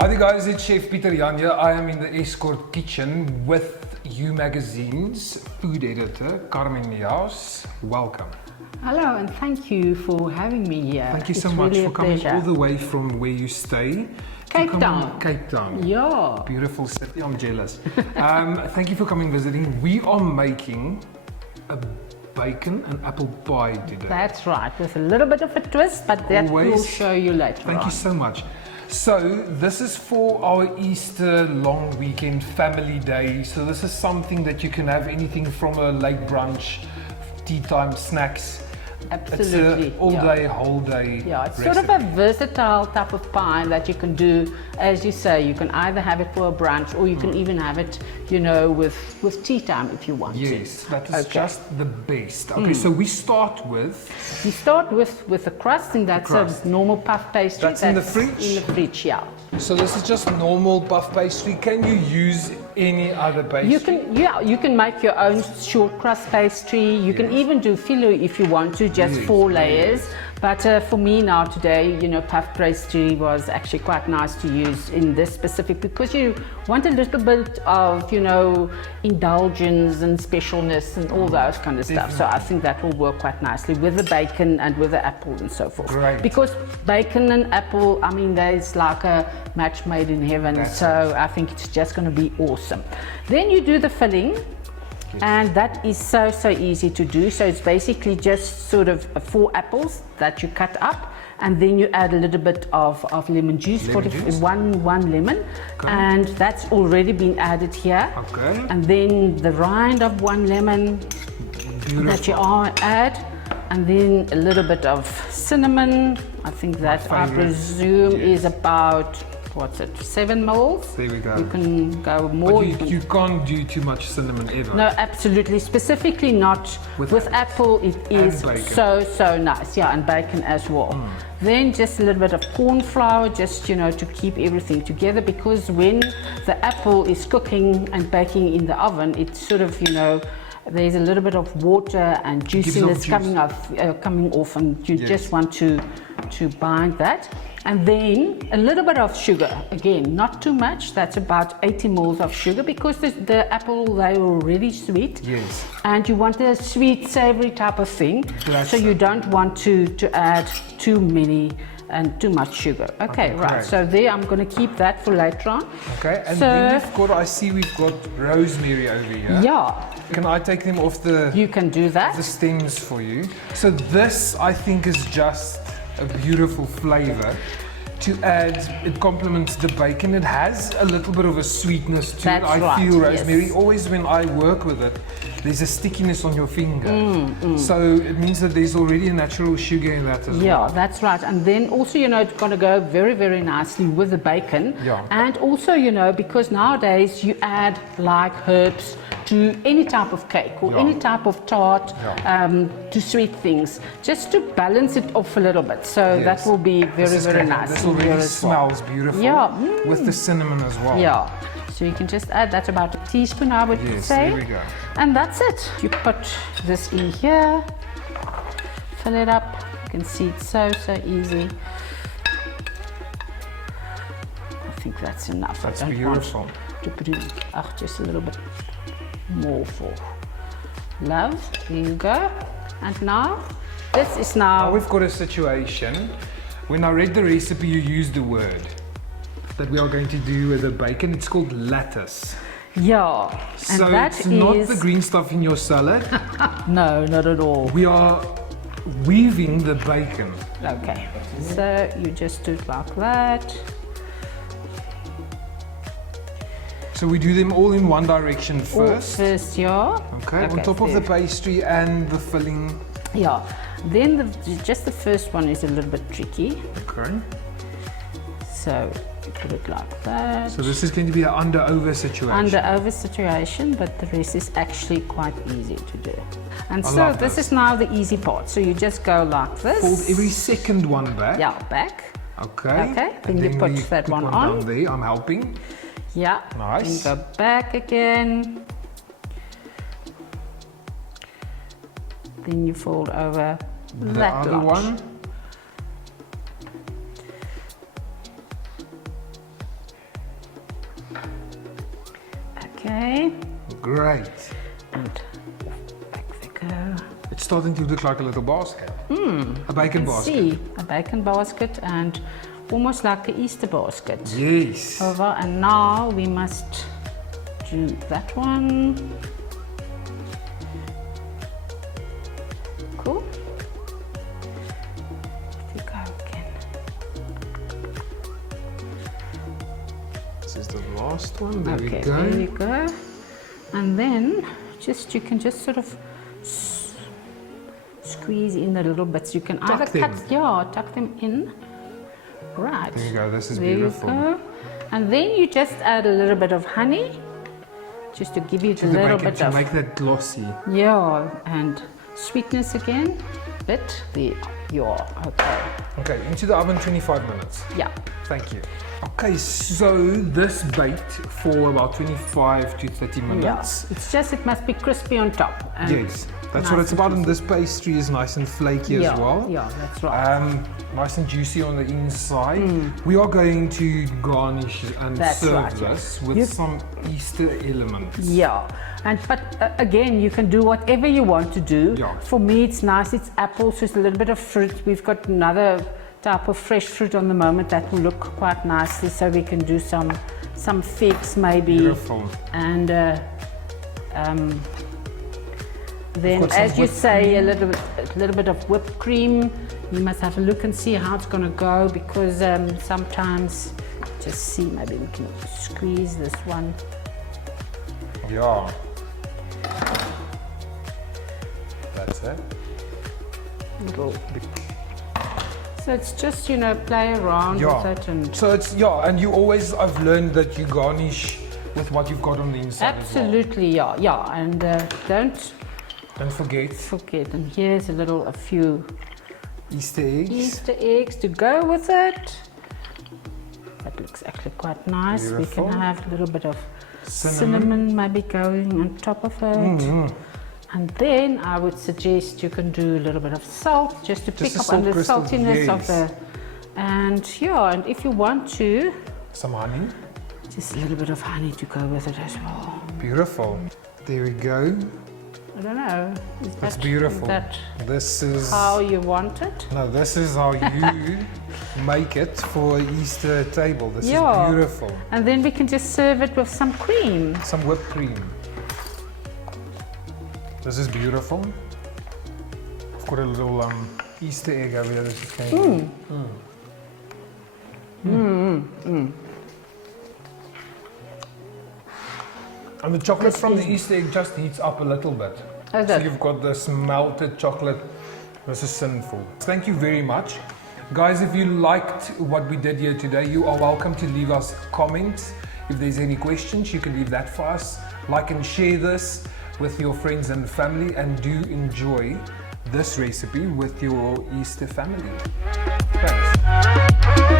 Hi there guys, it's Chef Pieter Jan here. I am in the Escort kitchen with You Magazine's food editor, Carmen Niehaus. Welcome. Hello, and thank you for having me here. Thank you so much for coming all the way from where you stay. Cape Town. Cape Town. Yeah. Beautiful city, I'm jealous. Thank you for coming visiting. We are making a bacon and apple pie today. That's right, with a little bit of a twist, but that we'll show you later. Thank you so much. So this is for our Easter long weekend family day. So this is something that you can have anything from a late brunch, tea time, snacks. Absolutely. It's all day, whole day. Yeah, it's recipe. sort of a versatile type of pie that you can do, as you say, you can either have it for a brunch or you can even have it, you know, with tea time if you want to. Yes, that is just the best. Okay, so we start with... You start with the crust, and that's a normal puff pastry. That's in the fridge? In the fridge, yeah. So this is just normal puff pastry. Can you use any other pastry? You can make your own short crust pastry. You can even do filo if you want to, just 4 layers. But for me now today, you know, puff pastry was actually quite nice to use in this specific, because you want a little bit of, you know, indulgence and specialness and all those kind of stuff. So I think that will work quite nicely with the bacon and with the apple and so forth. Great. Because bacon and apple, I mean, there's like a match made in heaven. So I think it's just going to be awesome. Then you do the filling. And that is so easy to do. So it's basically just sort of 4 apples that you cut up, and then you add a little bit of lemon juice, one lemon, and that's already been added here. Okay. And then the rind of 1 lemon that you add, and then a little bit of cinnamon. I think that I presume is about, what's it, 7 mils? There we go. You can go more. But you can't do too much cinnamon ever. No, absolutely. Specifically not with apple. It is so nice. Yeah, and bacon as well. Then just a little bit of corn flour, just, you know, to keep everything together, because when the apple is cooking and baking in the oven, it's sort of, you know, there's a little bit of water and juiciness coming off, and you just want to bind that. And then a little bit of sugar, again, not too much. That's about 80 mils of sugar, because the apple, they're already sweet. Yes. And you want a sweet, savory type of thing. So you don't want to add too many and too much sugar. Okay, right. Great. So there, I'm going to keep that for later on. Okay, and then I see we've got rosemary over here. Yeah. Can I take them off the... You can do that. The stems for you. So this, I think, is just a beautiful flavor to add. It complements the bacon. It has a little bit of a sweetness to it. I feel rosemary. Always when I work with it, there's a stickiness on your finger. So it means that there's already a natural sugar in that as well. Yeah, that's right. And then also, you know, it's going to go very nicely with the bacon. Yeah. And also, you know, because nowadays you add like herbs to any type of cake or any type of tart, to sweet things, just to balance it off a little bit. So that will be very nice. This already smells beautiful with the cinnamon as well. Yeah. So you can just add that, about a teaspoon, I would say. There we go. And that's it. You put this in here, fill it up. You can see it's so easy. I think that's enough. That's I don't beautiful. Want to put in, just a little bit more for love. There you go. And now, this is now we've got a situation. When I read the recipe, you used the word that we are going to do with the bacon. It's called lattice. Yeah. So and that it's not the green stuff in your salad. No, not at all. We are weaving the bacon. Okay. So you just do it like that. So we do them all in one direction first. First, yeah. Okay, on top of the pastry and the filling. Yeah. Then just the first one is a little bit tricky. Okay. So you put it like that. So this is going to be an under-over situation. Under-over situation, but the rest is actually quite easy to do. And so this is now the easy part. So you just go like this. Fold every second one back. Yeah, back. Okay. Okay. Then you put that one on. Down there. I'm helping. Yeah. Nice. Then go back again. Then you fold over the other one. Okay. Great. And back they go. It's starting to look like a little basket. A bacon basket. See, a bacon basket and almost like an Easter basket. Yes. Over, and now we must do that one. Cool. There you go again. This is the last one. There we Okay, go. there you go. And then you can just sort of squeeze in a little bit. So you can Tuck either them. tuck them in. Right. There you go. This is There beautiful. you go. And then you just add a little bit of honey, just to give it a little bit to of make that glossy. and sweetness again. Bit there. Okay. Okay, into the oven 25 minutes. Yeah. Thank you. Okay, so this baked for about 25 to 30 minutes. Yeah. It's just it must be crispy on top. And Yes, that's nice what it's and about. And juicy. this pastry is nice and flaky Yeah, as well. yeah, that's right. Nice and juicy on the inside. We are going to garnish and That's serve right, this yeah. with You- some Easter elements. Yeah, but again, you can do whatever you want to do. Yeah. For me, it's nice. It's apples, so it's a little bit of fruit. We've got another type of fresh fruit on the moment that will look quite nicely, so we can do some figs maybe. Beautiful. And then, got some as you whipped say, a little bit of whipped cream. You must have a look and see how it's going to go, because sometimes, just see, maybe we can squeeze this one. Yeah. That's it. Little. So it's just, play around Yeah. with it and So it's, and you always, I've learned that you garnish with what you've got on the inside absolutely, yeah, and don't as well. Don't forget forget. And here's a few Easter eggs. Easter eggs to go with it. That looks actually quite nice. Beautiful. We can have a little bit of cinnamon maybe going on top of it. And then I would suggest you can do a little bit of salt, just to pick a up salt on the crystal, saltiness of yes. the. And if you want to, Some honey. just a little bit of honey to go with it as well. Beautiful. There we go. I don't know. That's beautiful. Is that This is how you want it? No, this is how you make it for an Easter table. This Yeah. is beautiful. And then we can just serve it with some cream. Some whipped cream. This is beautiful. I've got a little Easter egg over here. This is going And the chocolate from the Easter egg just heats up a little bit. Oh, So good. you've got this melted chocolate. This is sinful. Thank you very much. Guys, if you liked what we did here today, you are welcome to leave us comments. If there's any questions, you can leave that for us. Like and share this with your friends and family, and do enjoy this recipe with your Easter family. Thanks.